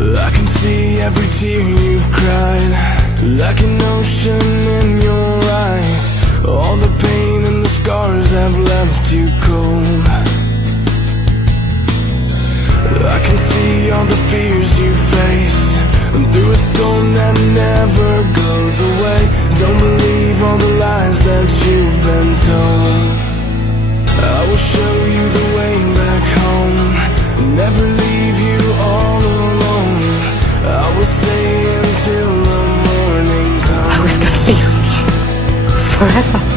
I can see every tear you've cried, like an ocean in your eyes. All the pain and the scars have left you cold. I can see all the fears you face, and through a storm that never goes away. Don't believe all the lies that you've been told. I will show you the way back home, never leave you all alone. I will stay until the morning comes. I was gonna be with you forever.